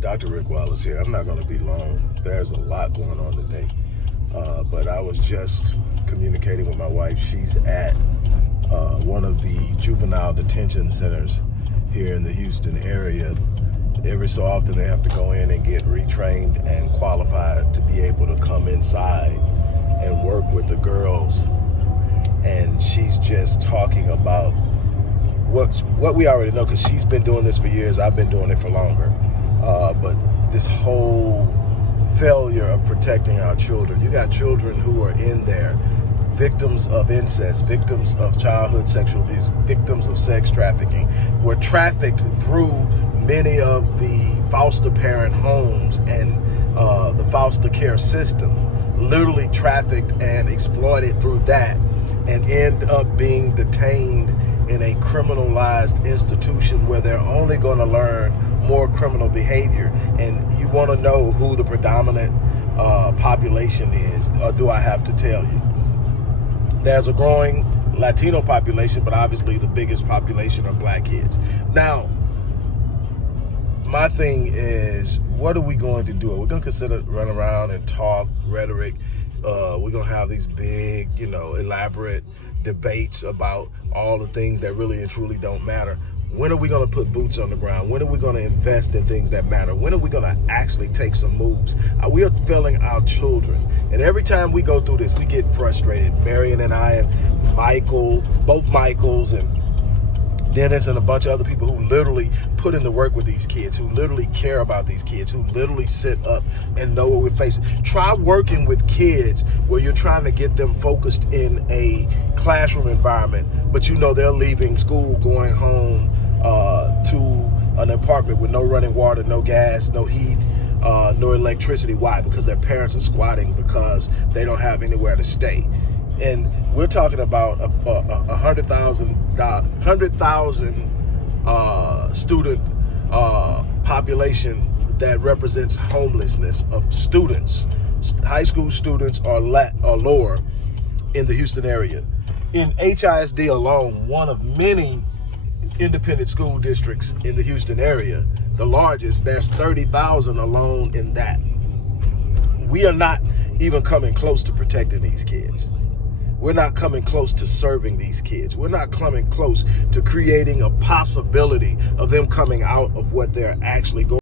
Dr. Rick Wallace here. I'm not going to be long. There's a lot going on today. But I was just communicating with my wife. She's at one of the juvenile detention centers here in the Houston area. Every so often they have to go in and get retrained and qualified to be able to come inside and work with the girls. And she's just talking about what we already know, because she's been doing this for years. I've been doing it for longer. But this whole failure of protecting our children. You got children who are in there, victims of incest, victims of childhood sexual abuse, victims of sex trafficking, were trafficked through many of the foster parent homes and the foster care system, literally trafficked and exploited through that, and end up being detained in a criminalized institution where they're only going to learn more criminal behavior. And you want to know who the predominant population is, or do I have to tell you? There's a growing Latino population, but obviously the biggest population are black kids. Now, my thing is, what are we going to do? Are we going to consider run around and talk rhetoric? We're going to have these big, elaborate debates about all the things that really and truly don't matter. When are we going to put boots on the ground? When are we going to invest in things that matter? When are we going to actually take some moves? We are failing our children. And every time we go through this, we get frustrated. Marion and I and Michael, both Michaels and Dennis and a bunch of other people who literally put in the work with these kids, who literally care about these kids, who literally sit up and know what we're facing. Try working with kids where you're trying to get them focused in a classroom environment, but they're leaving school, going home to an apartment with no running water, no gas, no heat, no electricity. Why? Because their parents are squatting because they don't have anywhere to stay. And we're talking about a 100,000 student population that represents homelessness of students, high school students or lower in the Houston area. In HISD alone, one of many independent school districts in the Houston area, the largest, there's 30,000 alone in that. We are not even coming close to protecting these kids. We're not coming close to serving these kids. We're not coming close to creating a possibility of them coming out of what they're actually going